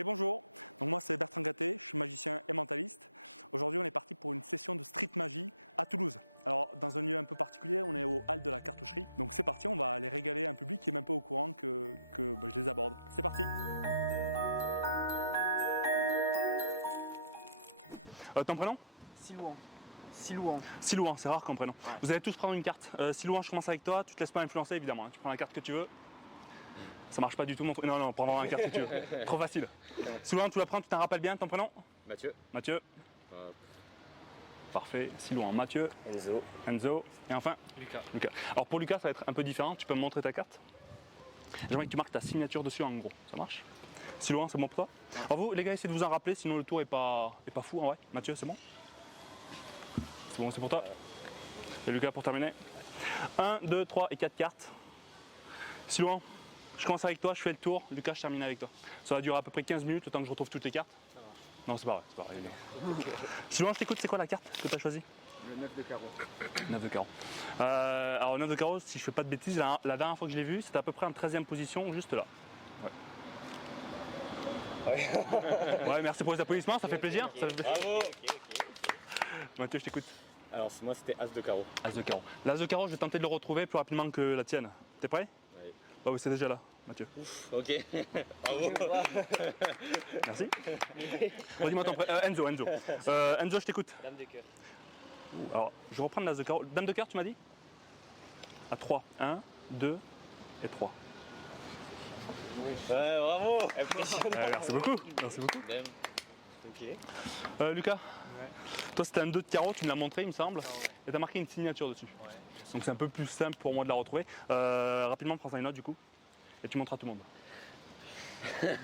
Allez, bonjour. Donc moi c'est Bertrand Gatté, je suis magicien et mentaliste. Aujourd'hui on est parti pour une session de street magie à Toulouse. Alors dans un lieu un peu particulier, on est au hall de la cartoucherie. Donc c'est parti, on va aller régaler un public qui est même pas au courant que je les aborde. C'est parti. Ton prénom? Silouan. Silouan. Silouan, c'est rare comme prénom. Ouais. Vous allez tous prendre une carte. Silouan, je commence avec toi, tu te laisses pas influencer évidemment. Hein. Tu prends la carte que tu veux. Ça marche pas du tout mon truc. Non, prends vraiment la carte que tu veux. Trop facile. Silouan, tu la prends, tu t'en rappelles bien ton prénom? Mathieu. Mathieu. Parfait. Silouan, Mathieu. Enzo. Enzo. Et enfin Lucas. Lucas. Alors pour Lucas, ça va être un peu différent. Tu peux me montrer ta carte? J'aimerais que tu marques ta signature dessus en gros. Ça marche? Silouan, c'est bon pour toi? Alors vous, les gars, essayez de vous en rappeler, sinon le tour est pas fou en vrai. Mathieu, c'est bon? C'est bon, c'est pour toi? Et Lucas pour terminer. 1, 2, 3 et 4 cartes. Silouan, je commence avec toi, je fais le tour. Lucas, je termine avec toi. Ça va durer à peu près 15 minutes, le temps que je retrouve toutes les cartes. Ça marche. Non, c'est pas vrai. Silouan, je t'écoute, c'est quoi la carte que tu as choisie? Le 9 de carreau. 9 de carreau. Alors 9 de carreau, si je fais pas de bêtises, la dernière fois que je l'ai vu, c'était à peu près en 13e position, juste là. Ouais, merci pour les applaudissements, ça fait plaisir. Bravo. Mathieu, je t'écoute. Alors moi c'était As de carreau. As de carreau. L'As de carreau, je vais tenter de le retrouver plus rapidement que la tienne. T'es prêt? Oui. Bah oui, c'est déjà là, Mathieu. Ouf, ok. Bravo. Merci. Redis-moi ton prénom. Enzo. Enzo, je t'écoute. Dame de cœur. Alors, je vais reprendre l'As de carreau. Dame de cœur, tu m'as dit? À 3. 1, 2 et 3. Ouais, bravo. Impressionnant. Merci beaucoup. Merci beaucoup. Dame. Ok. Lucas, toi c'était un 2 de carreau, tu me l'as montré il me semble, Ah ouais. et tu as marqué une signature dessus. Ouais. Donc c'est un peu plus simple pour moi de la retrouver. Rapidement, prends ça une note du coup, et tu montres à tout le monde. Ouais,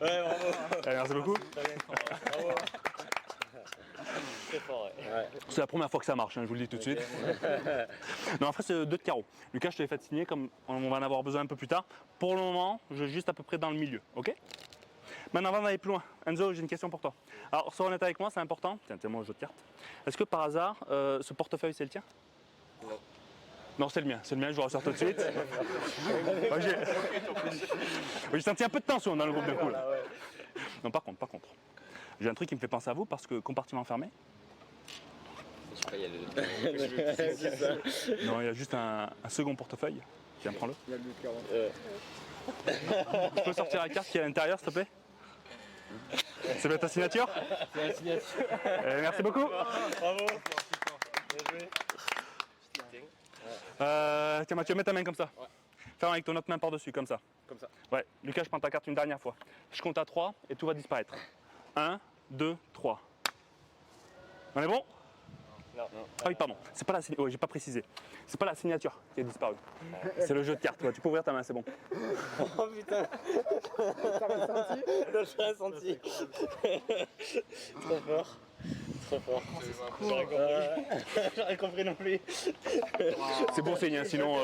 bravo. Merci beaucoup. Bravo. Très fort, ouais. C'est la première fois que ça marche, hein, je vous le dis tout de suite. Non, après c'est 2 de carreau. Lucas, je te l'ai fait signer comme on va en avoir besoin un peu plus tard. Pour le moment, je vais juste à peu près dans le milieu, ok? Maintenant, avant d'aller plus loin, Enzo, j'ai une question pour toi. Alors, sois honnête avec moi, c'est important. Tiens, moi, jeu de carte. Est-ce que par hasard, ce portefeuille, c'est le tien? Non. Non, c'est le mien, je vous rassure tout de suite. J'ai senti un peu de tension dans le groupe d'un coup. Là. Non, par contre, j'ai un truc qui me fait penser à vous parce que compartiment fermé. Je sais pas, il y a le. Non, il y a juste un second portefeuille. Tiens, prends-le. Il y a le 40. Tu peux sortir la carte qui est à l'intérieur, s'il te plaît? C'est bien ta signature? C'est la signature. Merci beaucoup. Bravo. Bien joué. Tiens Mathieu, mets ta main comme ça. Ouais. Ferme avec ton autre main par-dessus, comme ça. Comme ça. Ouais, Lucas, je prends ta carte une dernière fois. Je compte à 3 et tout va disparaître. 1, 2, 3. On est bon? Non. Ah oui, pardon. C'est pas la signature. Oui, j'ai pas précisé. C'est pas la signature qui a disparu. C'est le jeu de cartes. Ouais, tu peux ouvrir ta main, c'est bon. Oh putain. T'as ressenti? J'ai ressenti. Trop fort. Trop fort. J'aurais compris non plus. C'est bon signe, hein, sinon.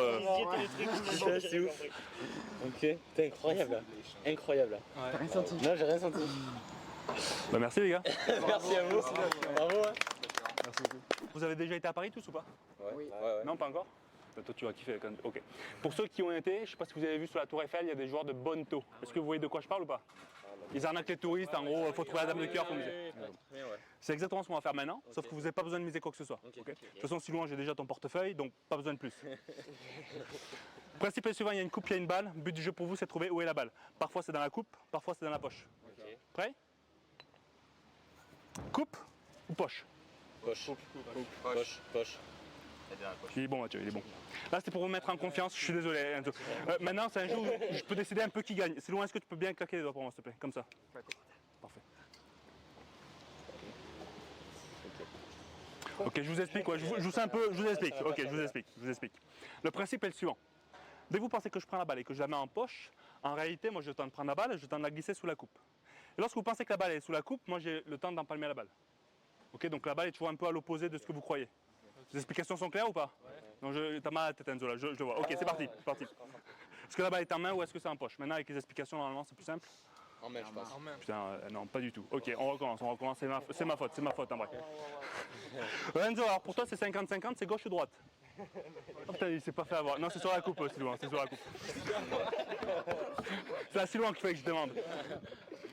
C'est ouf. Ok. C'est incroyable. Incroyable. T'as rien senti? Non, j'ai rien senti. Bah, merci les gars. Merci à vous. Bravo. Vous avez déjà été à Paris tous ou pas? Oui. Ouais. Non, pas encore? Bah, toi, tu vas kiffer. Ok. Pour ceux qui ont été, je ne sais pas si vous avez vu sur la Tour Eiffel, il y a des joueurs de Bonto. Est-ce que vous voyez de quoi je parle ou pas? Ils arnaquent les touristes, en gros, il faut trouver la dame de cœur. C'est exactement ce qu'on va faire maintenant, sauf que vous n'avez pas besoin de miser quoi que ce soit. Ok. De toute façon, si loin, j'ai déjà ton portefeuille, donc pas besoin de plus. Le principe est suivant, il y a une coupe, il y a une balle. Le but du jeu pour vous, c'est de trouver où est la balle. Parfois, c'est dans la coupe, parfois, c'est dans la poche. Ok. Prêt? Coupe ou poche? Poche. Il est bon Mathieu, il est bon. Là c'est pour vous mettre en confiance, je suis désolé. Maintenant c'est un jeu où je peux décider un peu qui gagne. C'est loin, est-ce que tu peux bien claquer les doigts pour moi s'il te plaît? Comme ça. Parfait. Ok, je vous explique, ouais, je vous explique. Ok, je vous explique. Le principe est le suivant. Dès que vous pensez que je prends la balle et que je la mets en poche, en réalité moi je tente de prendre la balle et je tente de la glisser sous la coupe. Et lorsque vous pensez que la balle est sous la coupe, moi j'ai le temps d'empalmer la balle. Ok, donc la balle est toujours un peu à l'opposé de ce que vous croyez. Les explications sont claires ou pas? Ouais. Non, t'as mal à la tête Enzo là, je le vois. Ok, c'est parti. Est-ce que la balle est en main ou est-ce que c'est en poche? Maintenant avec les explications normalement c'est plus simple. En main, je pense. Putain, non, pas du tout. Ok, on recommence, c'est ma faute en vrai. Enzo, alors pour toi c'est 50-50, c'est gauche ou droite? Oh, putain, il s'est pas fait avoir. Non, c'est sur la coupe, Silouan, c'est sur la coupe. C'est à Silouan qu'il fallait que je demande.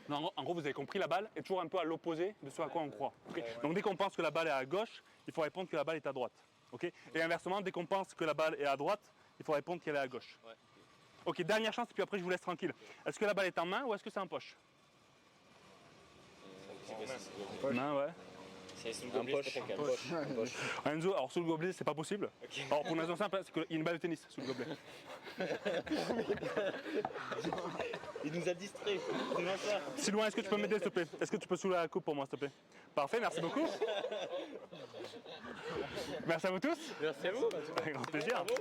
Non, en gros, vous avez compris, la balle est toujours un peu à l'opposé de ce à quoi on croit. Okay. Donc dès qu'on pense que la balle est à gauche, il faut répondre que la balle est à droite. Okay. Et inversement, dès qu'on pense que la balle est à droite, il faut répondre qu'elle est à gauche. Ouais. Ok, dernière chance, et puis après je vous laisse tranquille. Est-ce que la balle est en main ou est-ce que c'est en poche? Main, ouais. C'est sous le gobelet, c'est pas poche. Poche. Enzo, alors sous le gobelet, c'est pas possible. Okay. Alors pour une raison simple, c'est qu'il y a une balle de tennis sous le gobelet. Il nous a distrait, c'est bien ça. Silouan, est-ce que tu peux m'aider s'il te plaît? Est-ce que tu peux soulever la coupe pour moi s'il te plaît? Parfait, merci beaucoup. Merci à vous tous. Merci à vous. Avec grand plaisir. Bravo.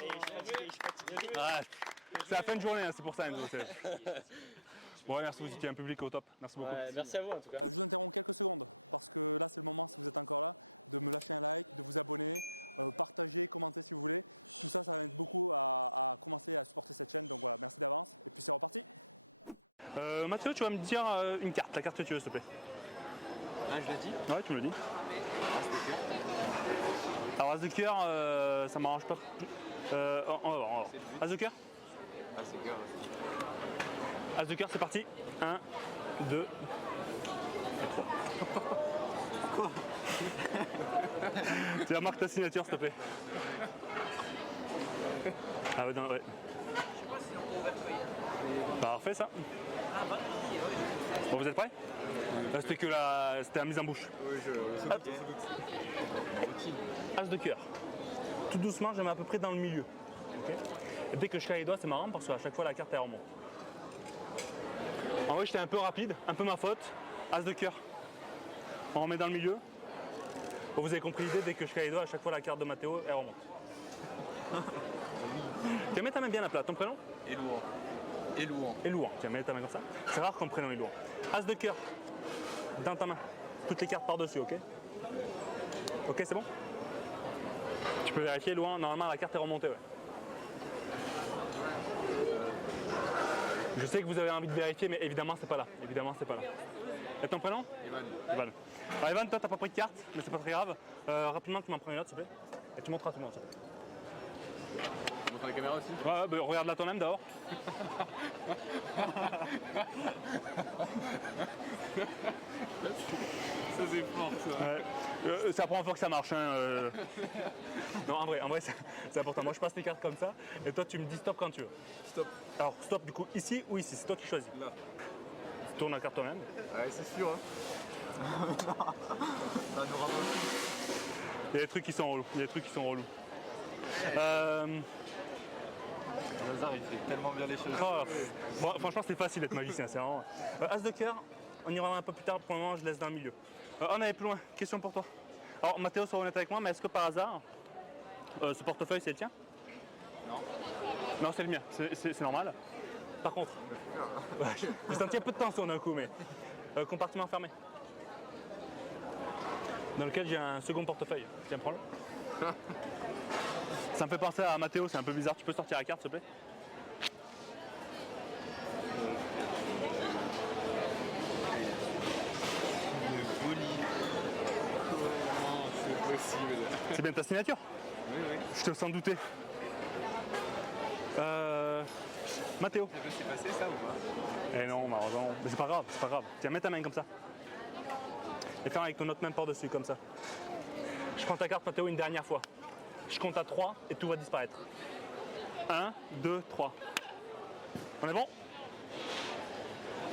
Et je suis fatigué. Ah, c'est la fin de journée, hein, c'est pour ça Enzo. Bon, ouais, merci, vous étiez un public au top. Merci beaucoup. Ouais, merci à vous en tout cas. Je vous interromps quelques secondes parce que là c'est le moment, si vous êtes encore là, de me lâcher un like, de vous abonner, partager, commenter si vous voulez. Tout ça, ça va m'aider beaucoup à commencer à supporter cette chaîne. Donc voilà, merci d'avance. Et puis c'est reparti. Mathieu, tu vas me dire une carte, la carte que tu veux s'il te plaît. Ah, je l'ai dit. Ouais, tu me le dis. Alors As de cœur, ça m'arrange pas. On va voir. As de cœur. Ah, c'est cœur. As de cœur, c'est parti. 1, 2 et 3. Tu vas marquer ta signature, s'il te plaît. Ah ouais, non, ouais. Parfait, ça. Bon, vous êtes prêts? C'était la mise en bouche. Oui, As de cœur. Tout doucement, je mets à peu près dans le milieu. Okay. Et dès que je casse les doigts, c'est marrant parce qu'à chaque fois, la carte elle remonte. En vrai, j'étais un peu rapide, un peu ma faute. As de cœur. On remet dans le milieu. Bon, vous avez compris l'idée, dès que je casse les doigts, à chaque fois, la carte de Mathéo, elle remonte. Tiens, mets ta main bien à plat. Ton prénom? Élouan. Élouan. Élouan. Tiens, mets ta main comme ça. C'est rare qu'on prénom Élouan. As de cœur. Dans ta main. Toutes les cartes par-dessus, ok? Ok, c'est bon? Tu peux vérifier loin. Normalement, la carte est remontée, ouais. Je sais que vous avez envie de vérifier, mais évidemment, c'est pas là. Évidemment, c'est pas là. Et ton prénom? Evan. Evan. Alors, Evan, toi, t'as pas pris de carte, mais c'est pas très grave. Rapidement, tu m'en prends une autre, s'il te plaît. Et tu montres à tout le monde, s'il te plaît. Tu montres la caméra aussi? Ouais, bah, regarde-la toi-même d'abord. Ça, c'est fort, ça. Ouais. C'est la première fois que ça marche. Hein, Non, en vrai c'est important. Moi, je passe les cartes comme ça, et toi, tu me dis stop quand tu veux. Stop. Alors, stop, du coup, ici ou ici, c'est toi qui choisis. Là. Tu tournes la carte toi-même. Ouais, c'est sûr, hein. Ça nous rappelle. Il y a des trucs qui sont relous. Il y a des trucs qui sont relous. Lazare, il fait tellement bien les choses. Oh, bon, franchement, c'est facile d'être magicien, c'est vraiment. As de cœur, on y reviendra un peu plus tard. Pour le moment, je laisse dans le milieu. On allait plus loin. Question pour toi. Alors, Mathéo, sois honnête avec moi, mais est-ce que par hasard, ce portefeuille, c'est le tien? Non. Non, c'est le mien. C'est normal. Par contre, j'ai senti un peu de tension d'un coup, mais compartiment fermé. Dans lequel j'ai un second portefeuille. Tiens, prends-le. Ça me fait penser à Mathéo, c'est un peu bizarre. Tu peux sortir la carte, s'il te plaît? Comment c'est possible? C'est bien ta signature? Oui, oui. Je te sens douter. Mathéo. Ça peut s'y passer, ça, ou pas? Eh non, malheureusement. Mais c'est pas grave, c'est pas grave. Tiens, mets ta main comme ça. Et ferme avec ton autre main par-dessus, comme ça. Je prends ta carte, Mathéo, une dernière fois. Je compte à 3 et tout va disparaître. 1, 2, 3. On est bon?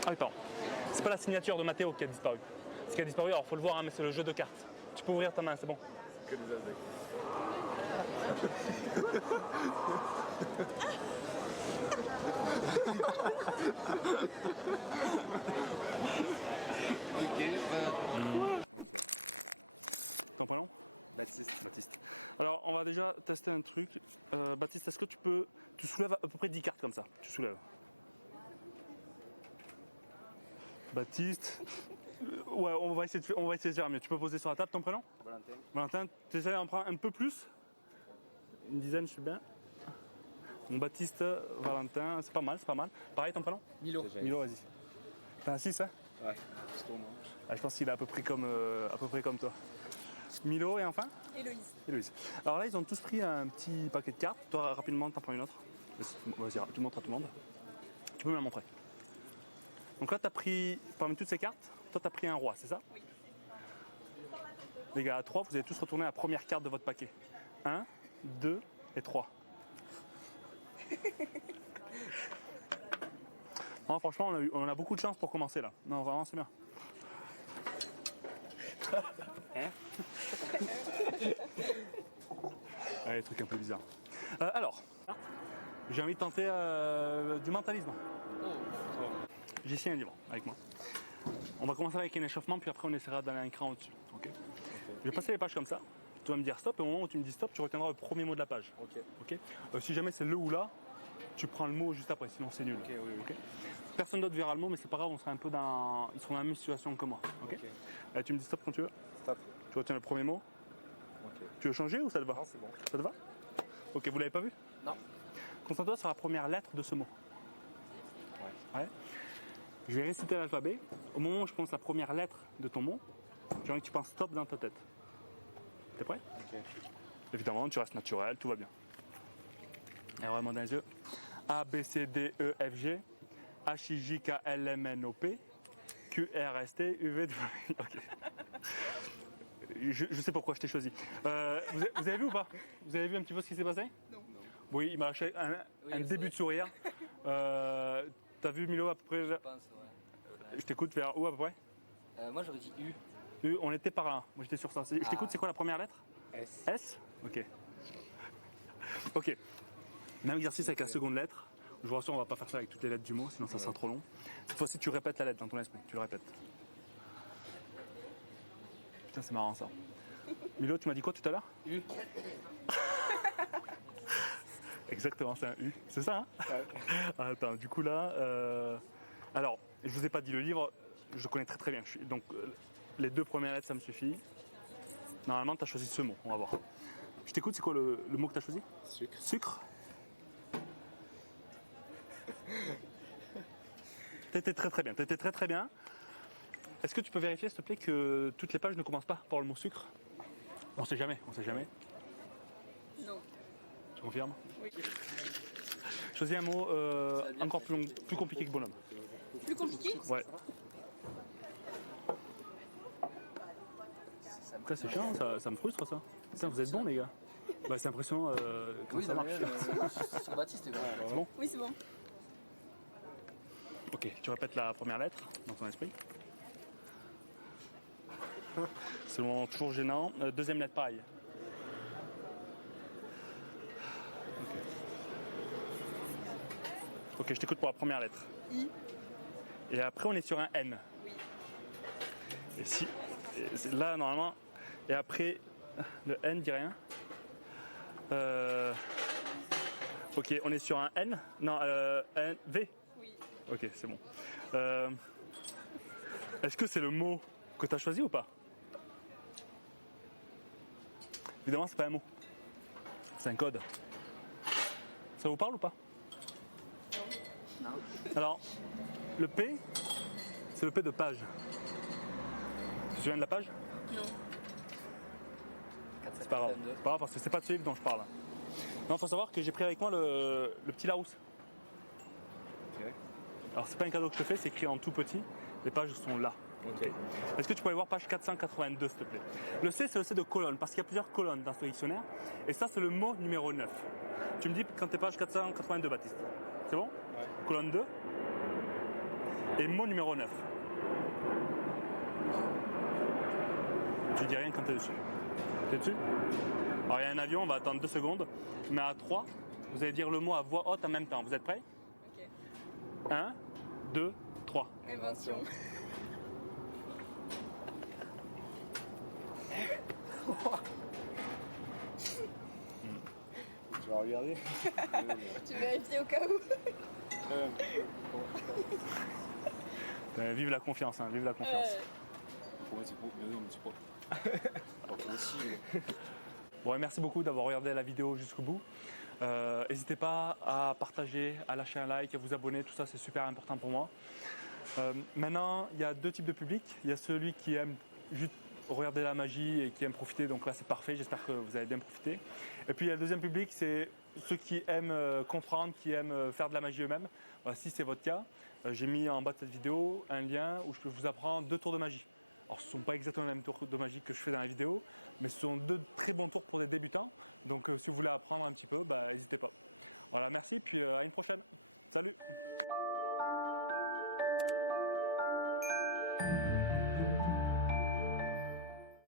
Ah oui, pardon. C'est pas la signature de Mathéo qui a disparu. Ce qui a disparu, alors faut le voir, hein, mais c'est le jeu de cartes. Tu peux ouvrir ta main, c'est bon. Que des azecs. Ton prénom? Baptiste. Baptiste. Alors, on va déjà tester un truc. Baptiste, est-ce que tu soulèves à peu près 10 cartes comme ça? Tu soulèves. Baptiste. Ouais, on va essayer de faire mieux. Tu peux poser sur la table ton prénom? Valentin. Valentin, tu essaies d'en prendre un peu plus? Une dizaine, je suis bien. Bon, Baptiste, Valentin, c'est pas mal, c'est pas mal. Pareil, ton prénom? Milo. Milo, vas-y. T'as un 6, hein? Ouais, c'est pour moi. Ah, je pense qu'il est à peu près comme toi. Milo et enfin Héloïse. Héloïse. Alors là, ils ont tous pris un petit paquet de cartes. Toi, rapidement, t'en prends une autre. Vas-y, tu montres à tout le monde. Tu peux me la montrer. Donc là, tu as pris, parmi toutes ces cartes, toi, tu as pris un roi, c'est ça? Oui. Les gars, à 3, vous allez tous retourner à la première carte de votre paquet. 1, 2 et 3. Non, franchement, on a beaucoup de chance pour commencer là. Non, vraiment, c'est bien. Hein? Ouais, des trucs un peu bizarres. Alors, j'ai envie de tenter du mentalisme. J'ai ici un livre avec moi. On va commencer avec un échauffement, puis après on essaiera d'aller un cran au-dessus. Okay. Je vais passer les pages comme ça. Tu vas me dire stop, et au moment où tu me dis stop, tu retiendras le premier mot de la page. Okay. Si jamais c'est le ou là, tu prends le mot juste après, sinon c'est nul. Okay. Personne d'autre verra le mot, mais c'est pas grave, on sera un peu dans. Ils seront dans la même situation que moi. Allez, tu me dis stop quand tu veux. Stop. Tu retiens le premier mot. Tu veux changer ou ça te va? Non, c'est bon. Ça te va? Ok, vous l'avez pas vu? Non. Concentre-toi sur la première lettre de ce mot. Ouais. Je vais réciter l'alphabet. Au moment où je prononce la première lettre de ton mot, j'ai envie que tu penses stop dans ta tête. T'es prêt? Ok. Évidemment, tu restes naturel, tout va bien. Et vraiment dans les yeux. A, B, C, D, E, F, G, H, I, J, K, L, M, N, O, P, Q, R, S, T, U, V, W. Ok. Je sais pourquoi je t'ai choisi. Vous avez vu ou pas? Vous avez vu un petit peu ce qui s'est passé? Non. Oui, il m'a lâché un début de sourire. T'as vu Milo à peu près? Je pense, ouais. Je t'écoute vers où à peu près? Moi j'aurais dit U. On était par là. Moi j'étais sur ça. Je t'écoute, c'est quoi la première lettre? S. S? Ok. Ok. Même exercice avec la seconde lettre. Je vous rassure, on va pas faire ça avec toutes les lettres du mot, sinon ça sera trop long. Cette fois-ci, tu répètes la lettre dans ton esprit. Tu le répètes. Putain, c'est marrant ça. Milo, tu m'as dit quoi tout à l'heure? U. Exactement, c'est un U. C'est ça, hein? Ouais. Attends, du coup là... Alors, je vous ai pas dit le livre, je le connais très très bien. Donc, les deux premières lettres, ça me suffit. Normalement, tu as choisi ce mot, on va voir. Je t'écoute, c'est quoi le mot que tu as choisi? Sucre. Sucre. T'étais très très bien, t'étais très très bien. Est-ce que tu peux vérifier, s'il te plaît, que toutes les pages ne commencent pas par le mot sucre? On sait jamais, on sait jamais. Non. Tu confirmes? Oui. Choisis un mot encore plus compliqué que bonhomme. Plus compliqué? Ouais. Ça c'est chiant, ça me frustre ça. Putain, vous êtes bons les gars. Bah, c'est impressionnant quand ça marche. Sur Baptiste, C'est bon? Oui, c'est bon. Ok, tu répètes la première lettre dans ton esprit. C'est le moment toujours gênant. Deuxième lettre, pareil. Ok, je t'écoute pour la première lettre. I. Et après, on est sur un N. Oui. Et si. Là, normalement. Et après, le N dit rien. Ok, on est sur un N. Non, N, V. Oui. Ok, c'est bon. Est-ce que c'est le mot que tu as choisi ou pas? Évidemment, c'est pas un mot. C'est un code. Ça vous parle ou pas? Non. Alors, le P, c'est le P de page. Tu te souviens de la page? Non. C'est pas grave. C'est pas grave parce que c'est pas de ce livre dont je parle. Non, faut savoir que j'ai pris avec moi le petit Larousse. Ok. Alors, c'est pas un cadeau que je te fais, c'est écrit en tout petit. Les pages sont là. Ok. Est-ce que tu peux aller voir page 482, s'il te plaît? Le C, c'est le C de colonne, parce qu'il y a plusieurs colonnes dans ce dictionnaire. Et ça, c'est le mot numéro 9. Tu me dis quand tu es page 482, Baptiste. C'est bon? Ouais. Colonne 2. Et mot numéro 9. Tu dis rien quand tu es dessus. Tu es dessus? Alors, il y a un avion, on va attendre 2 secondes. Mais à 3, vous allez dire le mot à voix haute en même temps. Vous êtes prêts? Ok. 1, 2, 3. Invention. Tu vas regarder? Tu vérifies au cas où. Vive la confiance, hein, vive la confiance. Pour moi, c'est pour. Mais non, mais c'est pas. Pas possible. Bon, et merci beaucoup d'avoir regardé la vidéo jusqu'au bout. N'hésitez pas à partager, à lâcher un like, à vous abonner, tout ça c'est super important pour moi. Maintenant, il y a deux types de public. Il y a celui qui aime juste regarder la magie et qui aiment profiter. Donc là, c'est parfait. J'espère que vous avez bien profité. Et puis, il y a le deuxième public, c'est ceux qui aiment comprendre, qui aiment faire de la magie eux-mêmes. Voilà, si c'est votre cas, j'ai mis en bas de cette vidéo un lien où je peux vous apprendre 2 tours de magie. Alors, ce ne sont pas exactement les mêmes tours de magie que je fais dans la vidéo, mais ce sont 2 très bons tours pour des débutants. Donc, si vous voulez apprendre un petit peu, n'hésitez pas. Voilà, merci, puis à une prochaine. Salut!